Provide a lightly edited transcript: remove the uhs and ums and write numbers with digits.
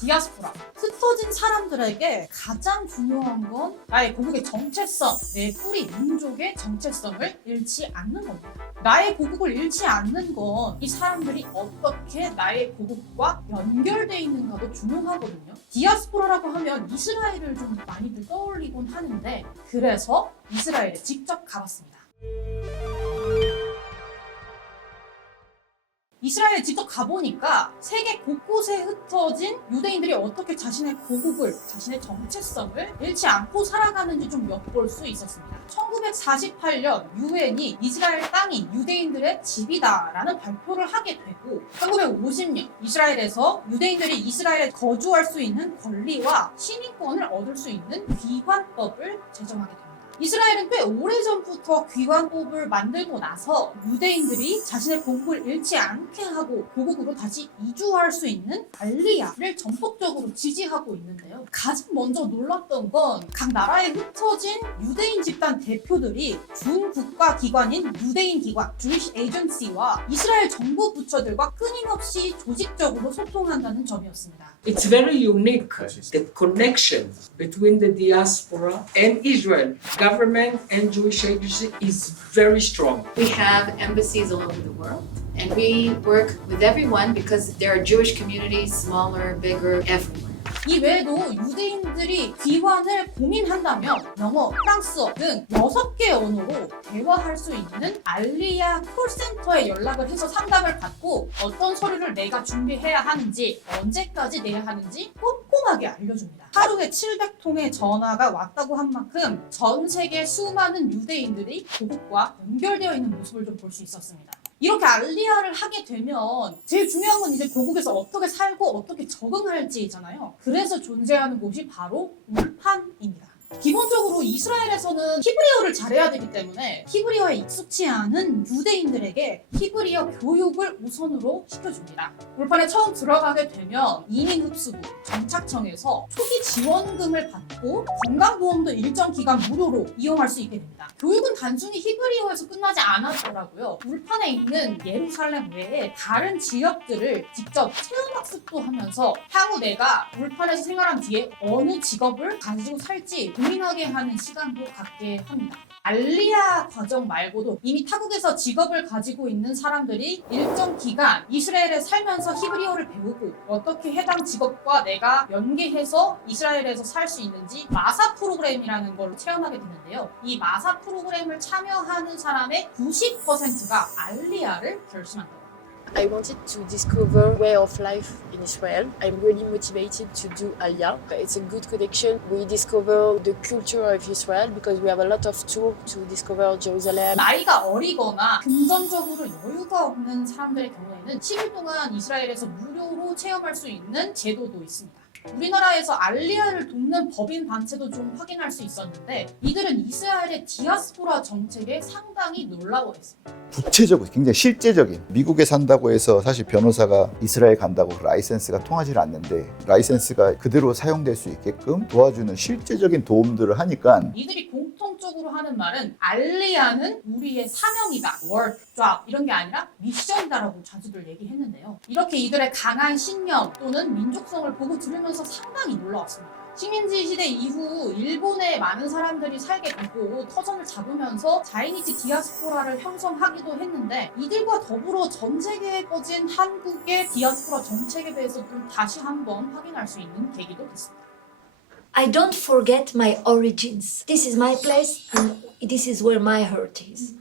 디아스포라, 흩어진 사람들에게 가장 중요한 건 나의 고국의 정체성, 내 뿌리 민족의 정체성을 잃지 않는 겁니다. 나의 고국을 잃지 않는 건 이 사람들이 어떻게 나의 고국과 연결되어 있는가도 중요하거든요. 디아스포라라고 하면 이스라엘을 좀 많이들 떠올리곤 하는데, 그래서 이스라엘에 직접 가봤습니다. 이스라엘에 직접 가보니까 세계 곳곳에 흩어진 유대인들이 어떻게 자신의 고국을, 자신의 정체성을 잃지 않고 살아가는지 좀 엿볼 수 있었습니다. 1948년 유엔이 이스라엘 땅이 유대인들의 집이다라는 발표를 하게 되고, 1950년 이스라엘에서 유대인들이 이스라엘에 거주할 수 있는 권리와 시민권을 얻을 수 있는 귀환법을 제정하게 됩니다. 이스라엘은 꽤 오래전부터 귀환법을 만들고 나서 유대인들이 자신의 고국을 잃지 않게 하고 고국으로 다시 이주할 수 있는 알리야를 전폭적으로 지지하고 있는데요. 가장 먼저 놀랐던 건 각 나라에 흩어진 유대인 집단 대표들이 준국가 기관인 유대인 기관 Jewish Agency와 이스라엘 정부 부처들과 끊임없이 조직적으로 소통한다는 점이었습니다. It's very unique, the connection between the diaspora and Israel. Government and Jewish agency is very strong. We have embassies all over the world, and we work with everyone because there are Jewish communities, smaller, bigger, everywhere. 이 외에도 유대인들이 귀환을 고민한다면 영어, 프랑스어 등 6개 언어로 대화할 수 있는 알리야 콜센터에 연락을 해서 상담을 받고 어떤 서류를 내가 준비해야 하는지, 언제까지 내야 하는지 꼼꼼하게 알려줍니다. 하루에 700통의 전화가 왔다고 한 만큼 전 세계 수많은 유대인들이 고국과 연결되어 있는 모습을 좀 볼 수 있었습니다. 이렇게 알리야를 하게 되면 제일 중요한 건 이제 고국에서 어떻게 살고 어떻게 적응할지잖아요. 그래서 존재하는 곳이 바로 울판입니다. 기본적으로 이스라엘에서는 히브리어를 잘해야 되기 때문에 히브리어에 익숙치 않은 유대인들에게 히브리어 교육을 우선으로 시켜줍니다. 울판에 처음 들어가게 되면 이민흡수부, 정착청에서 초기 지원금을 받고 건강보험도 일정 기간 무료로 이용할 수 있게 됩니다. 교육은 단순히 히브리어에서 끝나지 않았더라고요. 울판에 있는 예루살렘 외에 다른 지역들을 직접 체험학습도 하면서 향후 내가 울판에서 생활한 뒤에 어느 직업을 가지고 살지 고민하게 하는 시간도 갖게 합니다. 알리야 과정 말고도 이미 타국에서 직업을 가지고 있는 사람들이 일정 기간 이스라엘에 살면서 히브리어를 배우고 어떻게 해당 직업과 내가 연계해서 이스라엘에서 살 수 있는지 마사 프로그램이라는 걸 체험하게 되는데요. 이 마사 프로그램을 참여하는 사람의 90%가 알리야를 결심한다고 합니다. I wanted to discover way of life in Israel. I'm really motivated to do Aliyah. It's a good connection. We discover the culture of Israel because we have a lot of tours to discover Jerusalem. 나이가 어리거나 금전적으로 여유가 없는 사람들의 경우에는 10일 동안 이스라엘에서 무료로 체험할 수 있는 제도도 있습니다. 우리나라에서 알리야를 돕는 법인 단체도 좀 확인할 수 있었는데 이들은 이스라엘의 디아스포라 정책에 상당히 놀라워했습니다. 구체적으로 굉장히 실제적인, 미국에 산다고 해서 사실 변호사가 이스라엘 간다고 라이센스가 통하지 않는데 라이센스가 그대로 사용될 수 있게끔 도와주는 실제적인 도움들을 하니까 이들이 공통적으로 하는 말은 알리야는 우리의 사명이다, work, job 이런 게 아니라 미션이다라고 자주들 얘기했는데요. 이렇게 이들의 강한 신념 또는 민족성을 보고 들으면서 상당히 놀라웠습니다. 식민지 시대 이후 일본에 많은 사람들이 살게 되고 터전을 잡으면서 자이니치 디아스포라를 형성하기도 했는데 이들과 더불어 전 세계에 퍼진 한국의 디아스포라 정책에 대해서도 다시 한번 확인할 수 있는 계기도 됐습니다. I don't forget my origins. This is my place and this is where my heart is.